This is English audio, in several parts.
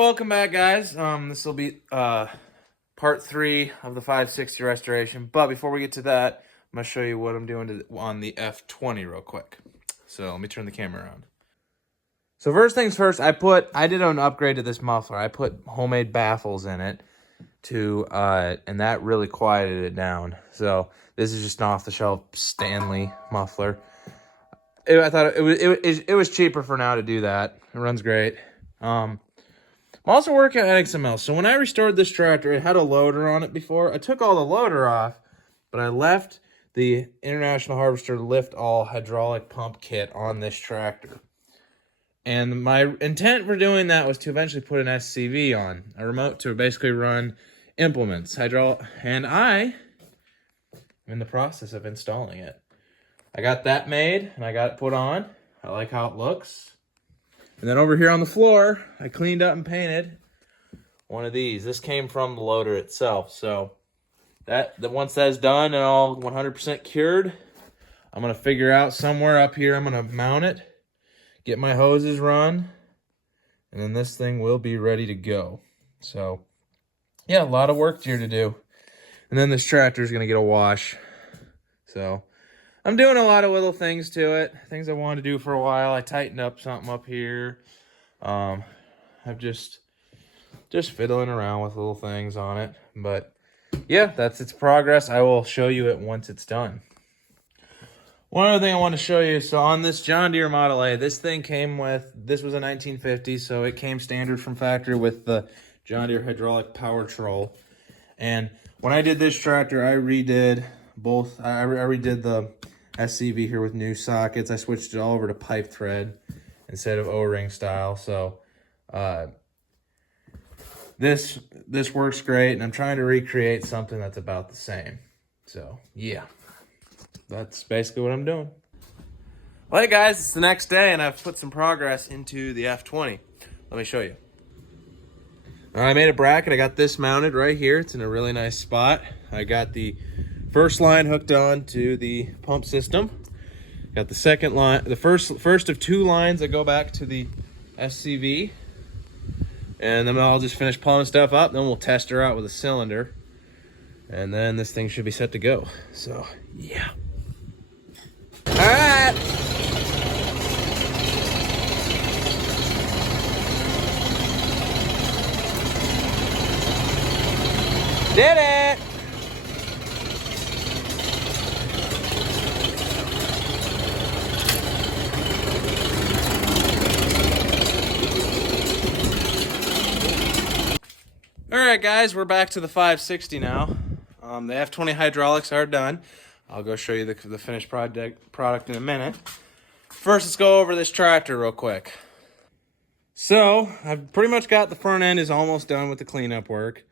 welcome back, guys. This will be part 3 of the 560 restoration. But before we get to that, I'm gonna show you what I'm doing on the F20 real quick. So let me turn the camera around. So first things first, I did an upgrade to this muffler. I put homemade baffles in it and that really quieted it down. So this is just an off-the-shelf Stanley muffler. I thought it was cheaper for now to do that. It runs great. I'm also working on adding some else. So when I restored this tractor, it had a loader on it before. I took all the loader off, but I left the International Harvester Lift All hydraulic pump kit on this tractor. And my intent for doing that was to eventually put an SCV on, a remote to basically run implements, and I am in the process of installing it. I got that made and I got it put on. I like how it looks. And then over here on the floor, I cleaned up and painted one of these. This came from the loader itself. So once that's done and all 100% cured, I'm going to figure out somewhere up here. I'm going to mount it, get my hoses run, and then this thing will be ready to go. So yeah, a lot of work here to do. And then this tractor is going to get a wash. So I'm doing a lot of little things to it, things I wanted to do for a while. I tightened up something up here. I've just fiddling around with little things on it. But yeah, that's its progress. I will show you it once it's done. One other thing I want to show you, so on this John Deere Model A, this thing came with, this was a 1950, so it came standard from factory with the John Deere hydraulic power troll. And when I did this tractor, I redid both. I redid the SCV here with new sockets. I switched it all over to pipe thread instead of O-ring style. So this works great, and I'm trying to recreate something that's about the same. So yeah, that's basically what I'm doing. Well, hey guys, it's the next day, and I've put some progress into the F20. Let me show you. I made a bracket. I got this mounted right here. It's in a really nice spot. I got the first line hooked on to the pump system. Got the second line, the first of two lines that go back to the SCV. And then I'll just finish pulling stuff up. Then we'll test her out with a cylinder. And then this thing should be set to go. So, yeah. All right. Did it! Alright guys, we're back to the 560 now. The F20 hydraulics are done. I'll go show you the finished product in a minute. First, let's go over this tractor real quick. So, I've pretty much got the front end is almost done with the cleanup work.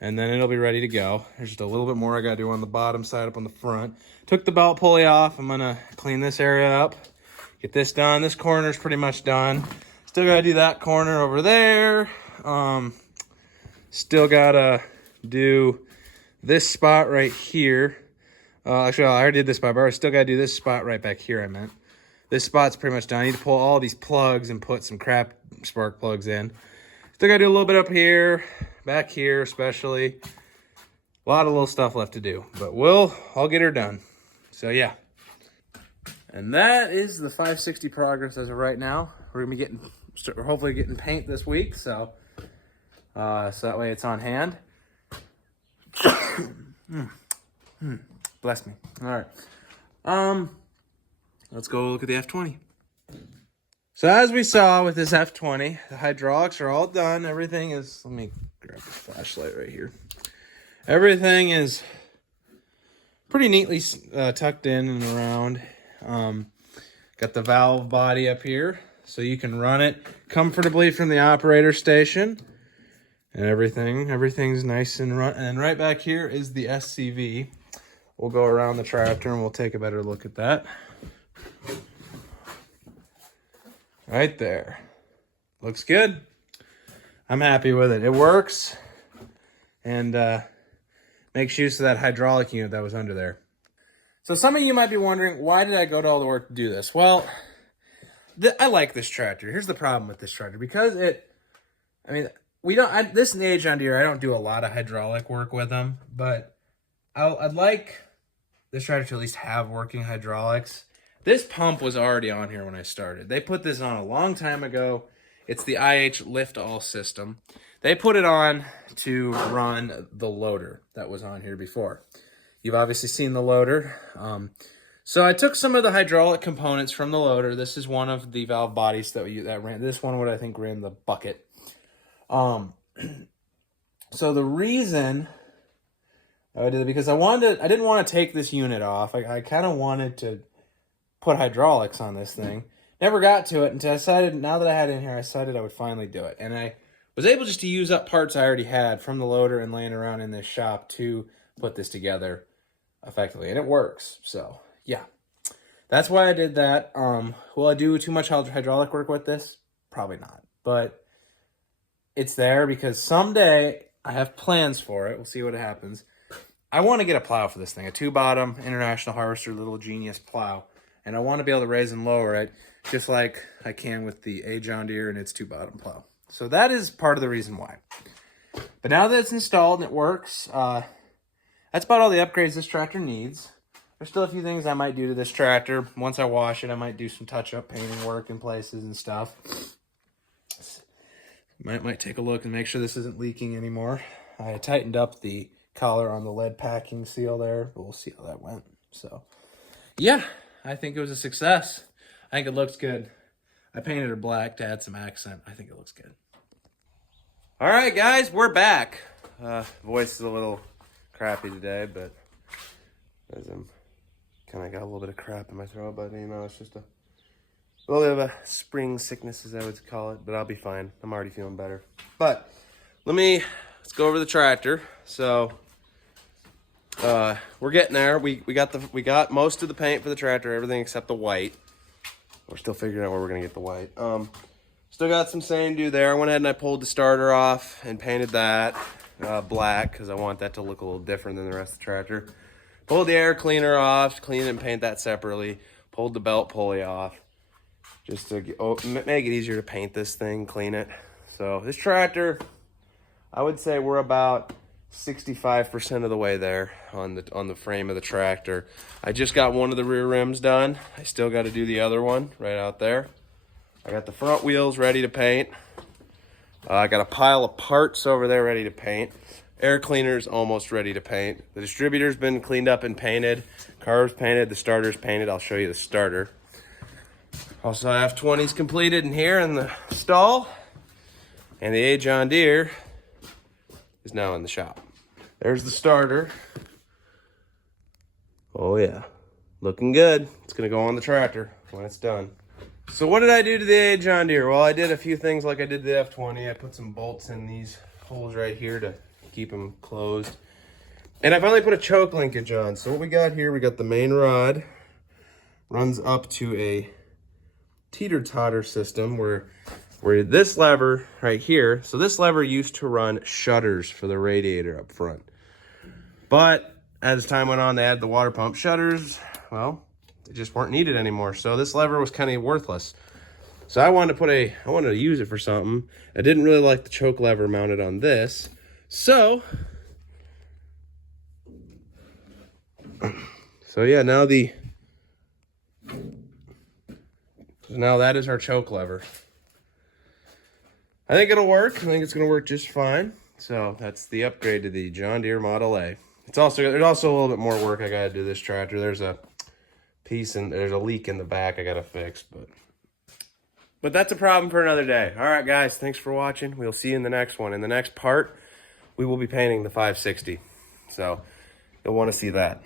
And then it'll be ready to go. There's just a little bit more I gotta do on the bottom side up on the front. Took the belt pulley off. I'm gonna clean this area up. Get this done. This corner's pretty much done. Still gotta do that corner over there. Still gotta do this spot right here. Actually, I already did this spot, but I still gotta do this spot right back here, I meant. This spot's pretty much done. I need to pull all these plugs and put some crap spark plugs in. Still gotta do a little bit up here, back here especially. A lot of little stuff left to do, but I'll get her done. So yeah. And that is the 560 progress as of right now. We're gonna be hopefully getting paint this week, so that way it's on hand. Bless me. All right. Let's go look at the F20. So as we saw with this F20, the hydraulics are all done. Everything is, let me grab the flashlight right here. Everything is pretty neatly tucked in and around. Got the valve body up here, so you can run it comfortably from the operator station. And everything's nice and run. And right back here is the SCV. We'll go around the tractor and we'll take a better look at that. Right there. Looks good. I'm happy with it. It works. And makes use of that hydraulic unit that was under there. So some of you might be wondering, why did I go to all the work to do this? Well, I like this tractor. Here's the problem with this tractor. Because I mean, we don't. This and the John Deere, I don't do a lot of hydraulic work with them, but I'd like this tractor to at least have working hydraulics. This pump was already on here when I started. They put this on a long time ago. It's the IH Lift All system. They put it on to run the loader that was on here before. You've obviously seen the loader. So I took some of the hydraulic components from the loader. This is one of the valve bodies that ran. This one would, I think, ran the bucket. So the reason I did it because I didn't want to take this unit off. I kind of wanted to put hydraulics on this thing. Never got to it until I decided, now that I had it in here, I decided I would finally do it. And I was able just to use up parts I already had from the loader and laying around in this shop to put this together effectively. And it works. So, yeah. That's why I did that. Will I do too much hydraulic work with this? Probably not. But it's there because someday I have plans for it. We'll see what happens. I want to get a plow for this thing. A 2-bottom International Harvester Little Genius plow. And I want to be able to raise and lower it just like I can with the John Deere and its 2-bottom plow. So that is part of the reason why. But now that it's installed and it works, that's about all the upgrades this tractor needs. There's still a few things I might do to this tractor. Once I wash it, I might do some touch-up painting work in places and stuff. Might take a look and make sure this isn't leaking anymore. I tightened up the collar on the lead packing seal there, but we'll see how that went. So, yeah, I think it was a success. I think it looks good. I painted her black to add some accent. I think it looks good. All right, guys, we're back. Voice is a little crappy today, but as I'm kind of got a little bit of crap in my throat, but you know, it's just a little bit of a spring sickness, as I would call it, but I'll be fine. I'm already feeling better. But let's go over the tractor. So we're getting there. We got most of the paint for the tractor, everything except the white. We're still figuring out where we're gonna get the white. Still got some sand to do there. I went ahead and I pulled the starter off and painted that black because I want that to look a little different than the rest of the tractor. Pulled the air cleaner off, clean it and paint that separately. Pulled the belt pulley off just to make it easier to paint this thing, clean it. So this tractor, I would say we're about 65% of the way there on the frame of the tractor. I just got one of the rear rims done. I still got to do the other one right out there. I got the front wheels ready to paint. I got a pile of parts over there ready to paint. Air cleaner's almost ready to paint. The distributor's been cleaned up and painted. Car's painted, the starter's painted. I'll show you the starter. Also, F20's completed in here in the stall. And the John Deere is now in the shop. There's the starter. Oh yeah, looking good. It's gonna go on the tractor when it's done. So what did I do to the John Deere? Well, I did a few things like I did the F20. I put some bolts in these holes right here to keep them closed. And I finally put a choke linkage on. So what we got here, we got the main rod. Runs up to a teeter-totter system where this lever right here, so this lever used to run shutters for the radiator up front. But as time went on, they added the water pump shutters. Well, they just weren't needed anymore. So this lever was kind of worthless. So I wanted to use it for something. I didn't really like the choke lever mounted on this. So yeah, now that is our choke lever. I think it'll work. I think it's going to work just fine. So that's the upgrade to the John Deere Model A. There's also a little bit more work I got to do this tractor. There's a leak in the back I got to fix, but that's a problem for another day. All right, guys, thanks for watching. We'll see you in the next one. In the next part, we will be painting the 560. So you'll want to see that.